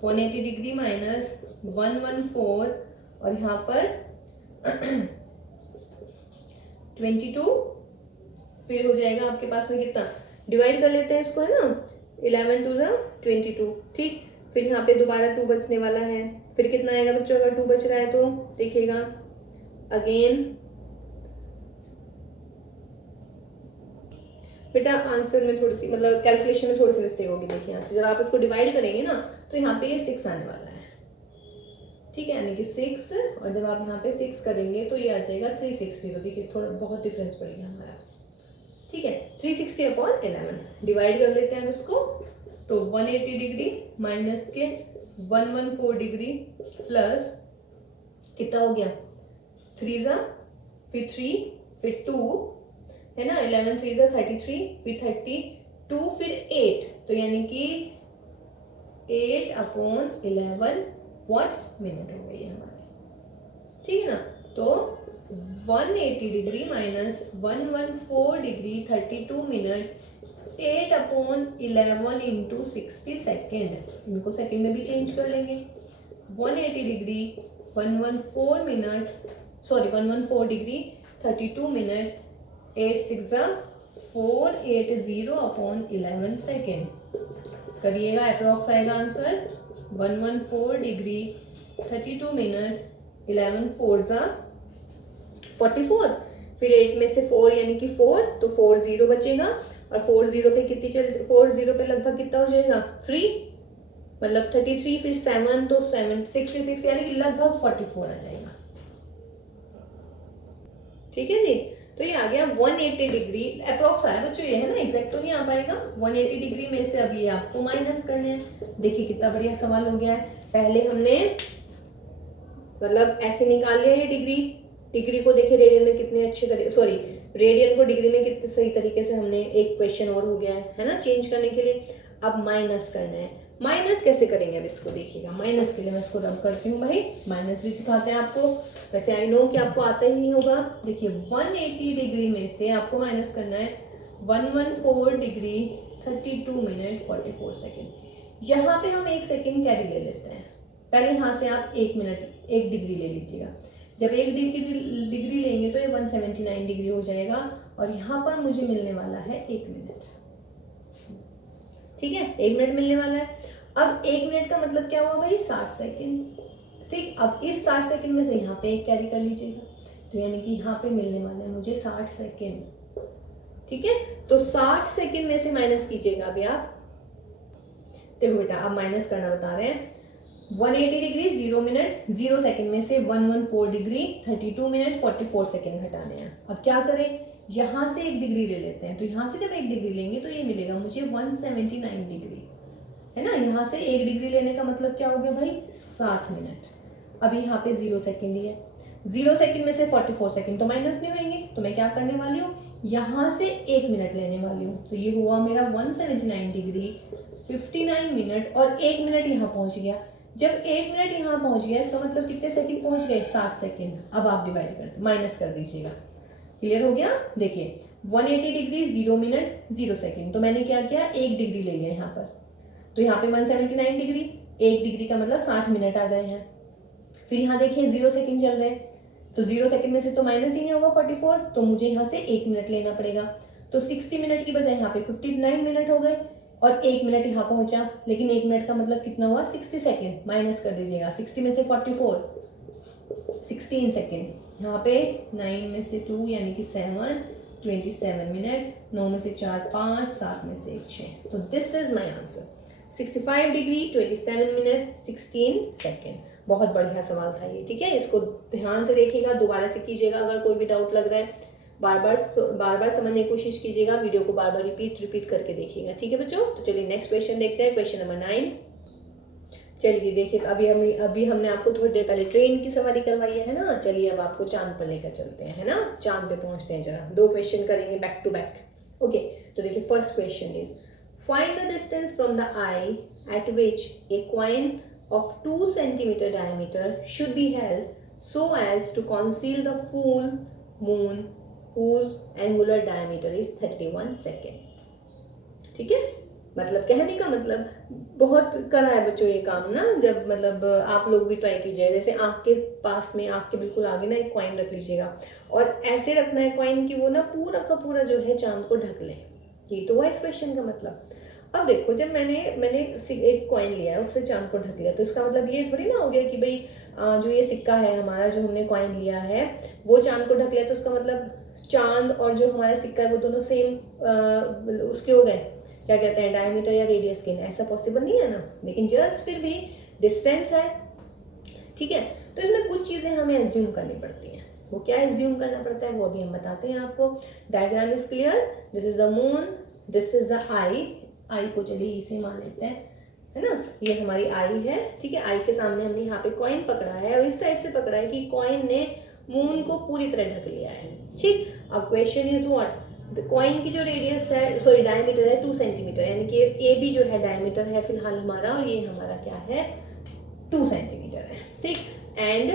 180 डिग्री माइनस 114 और यहाँ पर 22 फिर हो जाएगा आपके पास में कितना, डिवाइड कर लेते हैं इसको, है ना, 11 2 22, ठीक। फिर यहाँ पे दोबारा 2 बचने वाला है, फिर कितना आएगा बच्चों अगर 2 बच रहा है तो देखिएगा अगेन। बेटा आंसर में थोड़ी सी मतलब कैलकुलेशन में थोड़ी सी मिस्टेक होगी। देखिए यहाँ से जब आप इसको डिवाइड करेंगे ना तो यहाँ पे ये 6 आने वाला है, ठीक है, यानी कि 6, और जब आप यहाँ पे 6 करेंगे तो ये आ जाएगा 360। तो देखिए थोड़ा बहुत डिफरेंस पड़ेगा हमारा, ठीक है। 360/11 डिवाइड कर लेते हैं इसको, तो 180 डिग्री माइनस के 114 डिग्री प्लस कितना हो गया 3 फिर 3 फिर 2 है ना, 11 3 33 फिर 32 फिर 8, तो यानी कि 8/11 व्हाट मिनट हो गई है हमारी, ठीक है ना। तो 180 degree minus 114 degree 32 minute 8/11 into 60 second, इनको सेकेंड में भी चेंज कर लेंगे। 180 degree 114 minute sorry 114 degree 32 minute 8 6 480/11 second करिएगा, अप्रॉक्स आएगा आंसर 114 डिग्री 32 मिनट 11 4 44, फिर 8 में से 4 यानी कि 4, तो 40 बचेगा, और 40 पे कितनी 40 पे लगभग कितना हो जाएगा 3, मतलब 33 फिर 7 तो 7 66 यानी कि लगभग 44 आ जाएगा, ठीक है जी। तो ये आ गया 180 डिग्री अप्रॉक्स आया बच्चों, ये है ना, एग्जैक्ट तो नहीं आ पाएगा। 180 डिग्री में से अब ये आपको माइनस करने हैं। देखिए कितना बढ़िया सवाल हो गया है। पहले हमने मतलब ऐसे निकाल लिया है डिग्री को, देखिए रेडियन में कितने अच्छे तरीके, सॉरी रेडियन को डिग्री में कितने सही तरीके से हमने, एक क्वेश्चन और हो गया है ना चेंज करने के लिए। अब माइनस करना है। माइनस कैसे करेंगे अब इसको देखिएगा। माइनस के लिए मैं इसको रब करती हूँ भाई, माइनस भी सिखाते हैं आपको, वैसे आई नो कि आपको आता ही होगा। देखिए 180 डिग्री में से आपको माइनस करना है 114 डिग्री 32 मिनट 44 सेकेंड। यहाँ पे हम 1 सेकेंड कैरी ले लेते हैं। पहले यहाँ से आप 1 मिनट 1 डिग्री ले लीजिएगा। जब 1 डिग्री लेंगे तो ये 179 डिग्री हो जाएगा, और यहाँ पर मुझे मिलने वाला है 1 मिनट, ठीक है, 1 मिनट मिलने वाला है। अब 1 मिनट का मतलब क्या हुआ भाई 60 सेकेंड, ठीक। अब इस 60 सेकेंड में से यहाँ पे 1 कैरी कर लीजिएगा, तो यानी कि यहाँ पे मिलने वाला है मुझे 60 सेकेंड, ठीक है। तो 60 सेकेंड में से माइनस कीजिएगा अभी आप। देखो बेटा अब माइनस करना बता रहे हैं। 180 डिग्री 0 मिनट 0 सेकेंड में से 114 डिग्री 32 मिनट 44 सेकेंड घटाने हैं। अब क्या करें, यहाँ से 1 डिग्री ले लेते हैं, तो यहाँ से जब 1 डिग्री लेंगे तो ये मिलेगा मुझे 179 डिग्री, है ना। यहाँ से 1 डिग्री लेने का मतलब क्या हो गया भाई 7 मिनट। अभी यहाँ पे 0 सेकेंड ही है, 0 सेकेंड में से 44 सेकेंड तो माइनस नहीं होंगे, तो मैं क्या करने वाली हूँ, यहाँ से 1 मिनट लेने वाली हूँ। तो ये हुआ मेरा 179 डिग्री 59 मिनट, और 1 मिनट यहाँ पहुँच गया। जब 1 मिनट यहाँ पहुँच गया इसका मतलब कितने सेकेंड पहुँच गए 60 सेकेंड। अब आप डिवाइड कर माइनस कर दीजिएगा। क्लियर हो गया। देखिए 180 डिग्री 0 मिनट 0 सेकेंड, तो मैंने क्या किया 1 डिग्री ले लिया यहाँ पर, तो यहाँ पे 179 डिग्री, 1 डिग्री का मतलब 60 मिनट आ गए हैं। फिर यहाँ देखिए 0 सेकेंड चल रहे हैं, तो 0 सेकेंड में से तो माइनस ही नहीं होगा 44, तो मुझे यहाँ से 1 मिनट लेना पड़ेगा। तो 60 मिनट की बजाय यहाँ पे 59 मिनट हो गए, और 1 मिनट यहाँ पहुँचा, लेकिन 1 मिनट का मतलब कितना हुआ 60 सेकेंड। माइनस कर दीजिएगा 60 में से 44 16 सेकेंड, यहाँ पे 9 में से 2 यानी कि 7 27 मिनट, 9 में से 4 5, 7 में से 1 6। तो this is my answer 65 degree 27 minute 16 second. बहुत बढ़िया सवाल था ये, ठीक है। इसको ध्यान से देखिएगा, दोबारा से कीजिएगा अगर कोई भी डाउट लग रहा है, बार बार समझने की कोशिश कीजिएगा, वीडियो को बार बार रिपीट करके देखिएगा, ठीक है बच्चों। तो चलिए नेक्स्ट क्वेश्चन देखते हैं, क्वेश्चन नंबर 9। चलिए देखिए अभी हमने आपको थोड़ी देर पहले ट्रेन की सवारी करवाई है ना, चलिए अब आपको चांद पर लेकर चलते हैं, है ना, चांद पे पहुंचते हैं। जरा 2 क्वेश्चन करेंगे बैक टू बैक। ओके, तो देखिए first question is find the distance from the eye at which a coin of 2 centimeter diameter should be held so as to conceal the full moon whose angular diameter is 31 second. ठीक है, मतलब कहने का मतलब बहुत करा है बच्चों ये काम ना, जब मतलब आप लोग भी ट्राई कीजिए। जैसे आँख के पास में, आँख के बिल्कुल आगे ना एक कॉइन रख लीजिएगा और ऐसे रखना है कॉइन कि वो ना पूरा का पूरा जो है चांद को ढक ले। ये तो हुआ इस क्वेश्चन का मतलब। अब देखो, जब मैंने एक कॉइन लिया है, उससे चांद को ढक लिया, तो इसका मतलब ये थोड़ी ना हो गया कि भाई जो ये सिक्का है हमारा, जो हमने कॉइन लिया है वो चांद को ढक लिया, तो उसका मतलब चांद और जो हमारा सिक्का है वो दोनों सेम उसके हो गए, क्या कहते हैं, डायमीटर या रेडियस के। ऐसा पॉसिबल नहीं है ना, लेकिन जस्ट फिर भी डिस्टेंस है। ठीक है, तो इसमें कुछ चीज़ें हमें एज्यूम करनी पड़ती हैं। वो क्या एज्यूम करना पड़ता है वो अभी हम बताते हैं आपको। Diagram is clear. This is the moon, this is the eye को चलिए इसे मान लेते हैं, है ना, ये हमारी आई है। ठीक है, आई के सामने हमने यहाँ पे कॉइन पकड़ा है और इस टाइप से पकड़ा है कि कॉइन ने मून को पूरी तरह ढक लिया है। ठीक, अब क्वेश्चन इज व्हाट, कॉइन की जो रेडियस है, सॉरी डायमीटर है 2 सेंटीमीटर, यानी कि ए बी जो है डायमीटर है फिलहाल हमारा, और ये हमारा क्या है 2 सेंटीमीटर है। ठीक, and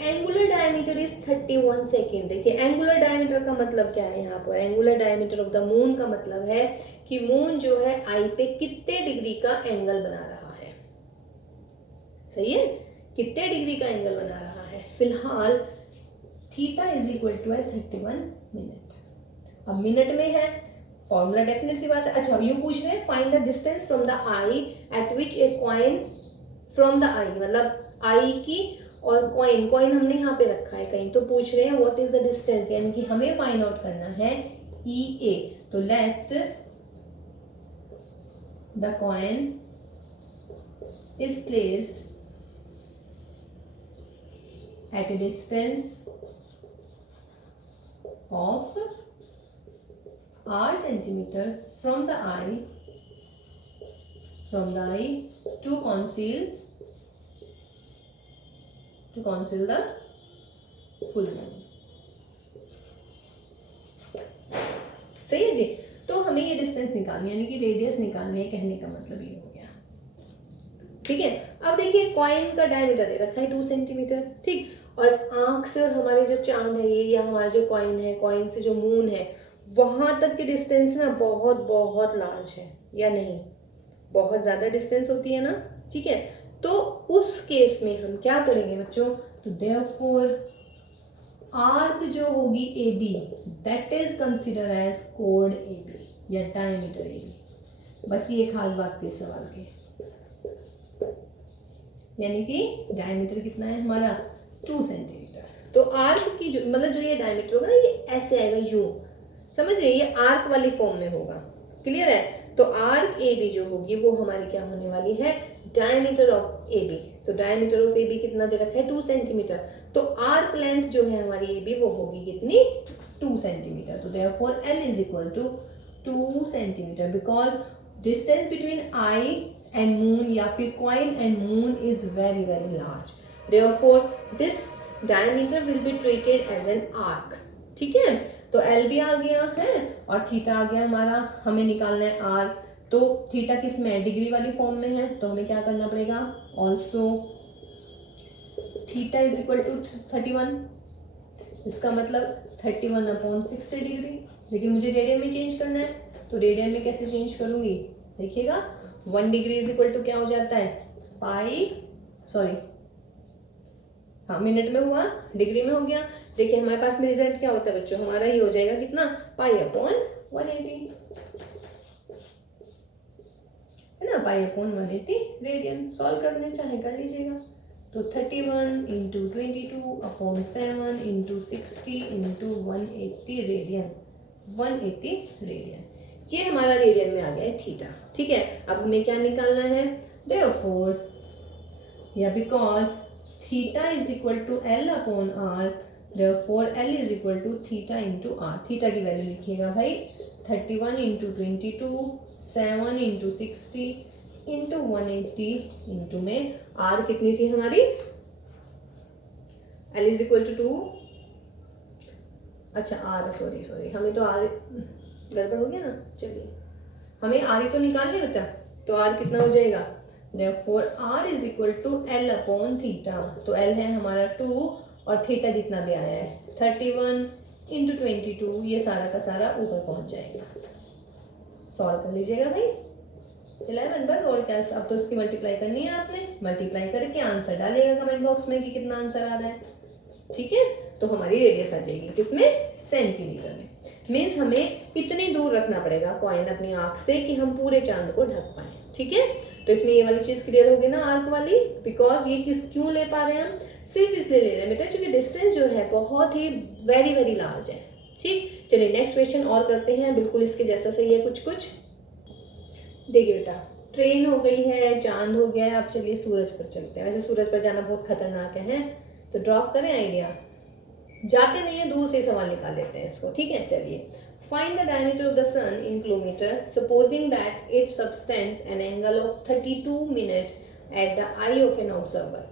angular diameter is 31 second. देखिए एंगुलर डायमीटर का मतलब क्या है यहाँ पर, angular diameter of the moon का मतलब है कि मून जो है आई पे कितने डिग्री का एंगल बना रहा है। सही है, कितने डिग्री का एंगल बना रहा है। फिलहाल थीटा इज इक्वल टू है 31 मिनट। अब मिनट में है, फॉर्मूला डेफिनेट सी बात है। अच्छा, ये पूछ रहे हैं find the distance from the eye at which a coin from the eye, मतलब आई की और कॉइन हमने यहाँ पे रखा है कहीं, तो पूछ रहे हैं व्हाट इज द डिस्टेंस, यानी कि हमें फाइंड आउट करना है ई ए। तो let the coin is placed at A distance of r centimeter from the eye to conceal the full moon। सही है जी। तो हमें ये डिस्टेंस निकालनी है, यानी कि रेडियस निकालनी है, कहने का मतलब ये हो गया। ठीक है, अब देखिए कॉइन का डायमीटर दे रखा है 2 सेंटीमीटर। ठीक, और आंख से और हमारे जो चांद है ये, या हमारा जो कॉइन है, कॉइन से जो मून है, वहां तक की डिस्टेंस ना बहुत बहुत लार्ज है, या नहीं, बहुत ज़्यादा डिस्टेंस होती है ना। ठीक है, तो उस केस में हम क्या करेंगे बच्चों, तो देयरफॉर आर्क जो होगी A B that is consider as कोड ए बी या डायमीटर ए बी। बस ये खास बात थी इस सवाल की, यानी कि डायमीटर कितना है हमारा 2 सेंटीमीटर। तो आर्क की जो मतलब जो ये डायमीटर होगा ना, ये ऐसे आएगा यूं, समझिए, ये आर्क वाली फॉर्म में होगा। क्लियर है, तो आर्क ए बी जो होगी वो हमारी क्या होने वाली है, डायमीटर ऑफ ए बी। तो डायमीटर ऑफ ए बी कितना दे रखा है 2 सेंटीमीटर, तो आर्क लेंथ जो है हमारी ए बी वो होगी कितनी 2 सेंटीमीटर। तो therefore L is equal to 2 centimetre, because distance between eye and moon या फिर coin and moon is very very large, therefore this diameter will be treated as an arc. ठीक है, तो L भी आ गया है और थीटा आ गया हमारा, हमें निकालना है आर। तो थीटा किस में, डिग्री वाली फॉर्म में है, तो हमें क्या करना पड़ेगा, also theta is equal to 31, इसका मतलब 31/60 डिग्री। लेकिन मुझे रेडियन में चेंज करना है, तो रेडियन में कैसे चेंज करूंगी, देखिएगा 1 डिग्री इज इक्वल टू क्या हो जाता है, हाँ मिनट में हुआ, डिग्री में हो गया। देखिए हमारे पास में रिजल्ट क्या होता है बच्चों, हमारा ये हो जाएगा कितना, π/180, है ना, π/180 रेडियन। सॉल्व करने चाहे कर लीजिएगा, तो 31 × 22/7 × 60 × 180 रेडियन, 180 रेडियन। ये हमारा रेडियन में आ गया है थीटा। ठीक है, अब हमें क्या निकालना है, देयरफॉर या because theta is equal to L/R, therefore L is equal to theta into r. Theta की वैल्यू लिखिएगा भाई, 31 × 22, 7 × 60 × 180 इंटू में आर कितनी थी हमारी, L इज इक्वल टू 2, अच्छा आर सॉरी हमें तो आर गड़बड़ हो गया ना, चलिए हमें आर ही तो निकालना है बेटा, तो आर कितना हो जाएगा, therefore R is equal to L/θ। तो L है हमारा 2 और थीटा जितना भी आया है 31 इंटू 22, ये सारा का सारा ऊपर पहुंच जाएगा। सॉल्व कर लीजिएगा भाई। 11 बस, और क्या, अब तो उसकी मल्टीप्लाई करनी है आपने। मल्टीप्लाई करके आंसर डालिएगा कमेंट बॉक्स में कि कितना आंसर आ रहा है। ठीक है, तो हमारी रेडियस आ जाएगी किसमें, सेंटीमीटर में। मीन्स हमें इतनी दूर रखना पड़ेगा कॉइन अपनी आंख से कि हम पूरे चांद को ढक पाए। ठीक है, तो इसमें ये वाली चीज क्लियर होगी ना, आर्क वाली। बिकॉज ये क्यों ले पा रहे हैं हम, सिर्फ इसलिए ले रहे हैं बेटा क्योंकि डिस्टेंस जो है बहुत ही वेरी वेरी लार्ज है। ठीक, चलिए नेक्स्ट क्वेश्चन और करते हैं, बिल्कुल इसके जैसा सही है कुछ कुछ। देखिए बेटा, ट्रेन हो गई है, चांद हो गया है, अब चलिए सूरज पर चलते हैं। वैसे सूरज पर जाना बहुत खतरनाक है, तो ड्रॉप करें आइडिया, जाते नहीं है, दूर से सवाल निकाल लेते हैं इसको। ठीक है, चलिए। Find the diameter of the sun in kilometer supposing that it subtends an angle of 32 minute at the eye of an observer.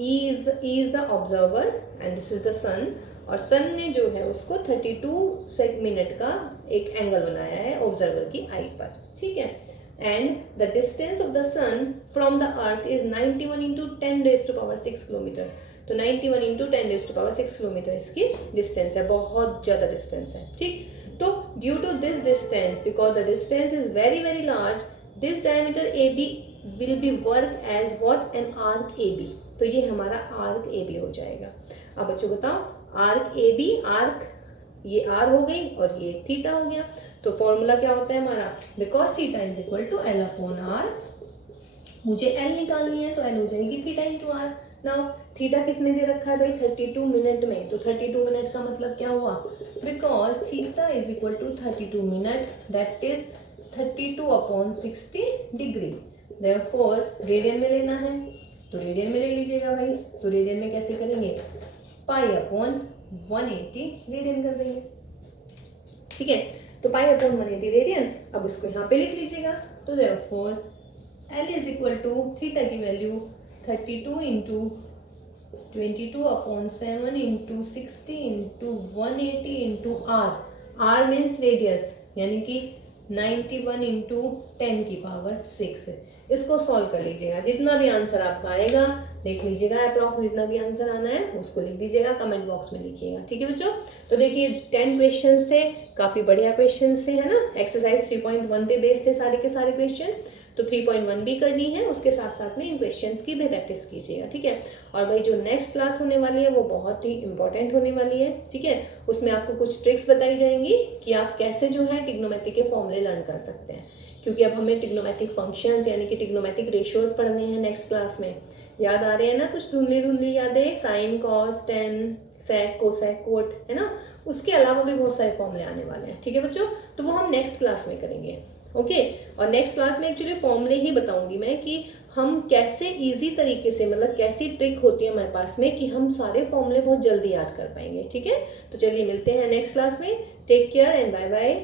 E is the observer and this is the sun, और sun ने जो है उसको 32 minute का एक angle बनाया है observer की आई पर। ठीक है, and the distance of the sun from the earth is 91 into 10⁻6 kilometre. तो 91 इंटू 10⁻6 किलोमीटर इसकी डिस्टेंस है, बहुत ज़्यादा डिस्टेंस है। ठीक, तो due to this distance, because the distance is very very large, this diameter A B will be work as what, an arc A B. तो ये हमारा आर्क ए बी हो जाएगा। अब बच्चों बताओ, आर्क ए बी, आर्क ये are हो गई और ये थीटा हो गया, तो फॉर्मूला क्या होता है हमारा, because theta is equal to L upon r. मुझे एल निकालनी है तो एल हो जाएगी theta into r. Now theta किस में दे रखा है भाई, 32 मिनट में, तो 32 मिनट का मतलब क्या हुआ, because theta is equal to 32 minute, that is 32 upon 60 degree. Therefore radian में लेना है तो रेडियन में ले लीजिएगा भाई। तो रेडियन में कैसे करेंगे, पाई अपॉन 180 रेडियन कर देंगे। ठीक है, तो पाई अपॉन 180 रेडियन, अब इसको यहाँ पे लिख लीजिएगा। तो therefore L is equal to theta की value 32 into 22 upon 7 into 60 into 180 into R. R means radius, यानी कि 91 इंटू 10 की पावर 6 है। इसको सॉल्व कर लीजिएगा, जितना भी आंसर आपका आएगा देख लीजिएगा, अप्रॉक्स जितना भी आंसर आना है उसको लिख दीजिएगा, कमेंट बॉक्स में लिखिएगा। ठीक है बच्चों, तो देखिए 10 क्वेश्चंस थे, काफ़ी बढ़िया क्वेश्चंस थे, है ना। एक्सरसाइज 3.1 पे बेस्ड थे सारे के सारे क्वेश्चन, तो 3.1 भी करनी है, उसके साथ साथ में इन क्वेश्चंस की भी प्रैक्टिस कीजिएगा। ठीक है, और भाई जो नेक्स्ट क्लास होने वाली है वो बहुत ही इंपॉर्टेंट होने वाली है। ठीक है, उसमें आपको कुछ ट्रिक्स बताई जाएंगी कि आप कैसे जो है ट्रिग्नोमेट्री के फॉर्मूले लर्न कर सकते हैं, क्योंकि अब हमें ट्रिग्नोमेट्रिक फंक्शंस यानी कि ट्रिग्नोमेट्रिक रेशियोज पढ़ने हैं नेक्स्ट क्लास में। याद आ रहे हैं ना कुछ धुंधली धुंधली यादें, sine cos tan sec cosec cot, है ना। उसके अलावा भी बहुत सारे फॉर्मूले आने वाले हैं। ठीक है बच्चों, तो वो हम नेक्स्ट क्लास में करेंगे। ओके, और नेक्स्ट क्लास में एक्चुअली फॉर्मूले ही बताऊंगी मैं कि हम कैसे इजी तरीके से, मतलब कैसी ट्रिक होती है हमारे पास में कि हम सारे फॉर्मूले बहुत जल्दी याद कर पाएंगे। ठीक है, तो चलिए मिलते हैं नेक्स्ट क्लास में। Take care and bye bye.